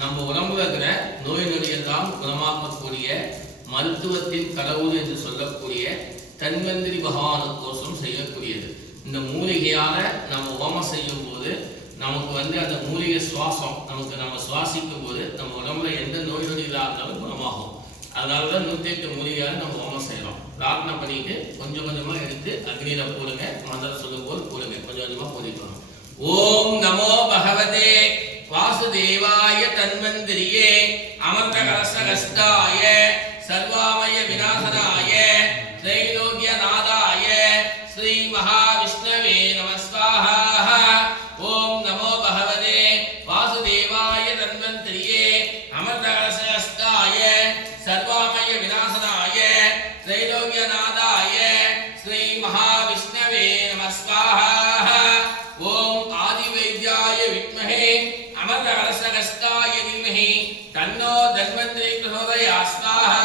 நம்ம உடம்புல இருக்கிற நோய் நொடியெல்லாம் குணமாக்கக்கூடிய மருத்துவத்தின் கடவுள் என்று சொல்லக்கூடிய தன்வந்திரி பகவானுக்கோசம் செய்யக்கூடியது. இந்த மூலிகையால நம்ம ஹோமம் செய்யும் போது நமக்கு அந்த மூலிகை சுவாசம் நம்ம சுவாசிக்கும் போது நம்ம உடம்புல எந்த நோய் நொடிகளாக இருந்தாலும் குணமாகும். அதனாலதான் 108 மூலிகையால நம்ம ஹோமம் செய்யலாம். பிரார்த்தனை பண்ணிட்டு கொஞ்சம் கொஞ்சமா எடுத்து அக்னியில போடுங்க. மந்திரம் சொல்லும் போது போடுங்க. கொஞ்சம் கொஞ்சமா போதிக்கலாம். ஓம் நமோ பகவதே வாசுதேவாய தன்வந்திரியே அமர்ந்த கலசகஸ்தாய சர்வாமய விநாசனாய த்ரைலோக்கிய நாதாய ஸ்ரீ மகாவிஷ்ணவே நமஸ்வாஹா. ஓம் நமோ பகவதே வாசுதேவாய தன்வந்திரியே அமர்ந்த கலசகஸ்தாய சர்வாமய விநாசனாய த்ரைலோக்கிய நாதாய ஸ்ரீ மகாவிஷ்ணவே நமஸ்வாஹா. ஓம் ஆதிவைத்யாய வித்மஹே அமர்த கலசகஸ்தாய தீமஹி தன்னோ தன்வந்திரி பிரசோதயாத் ஸ்வாஹா.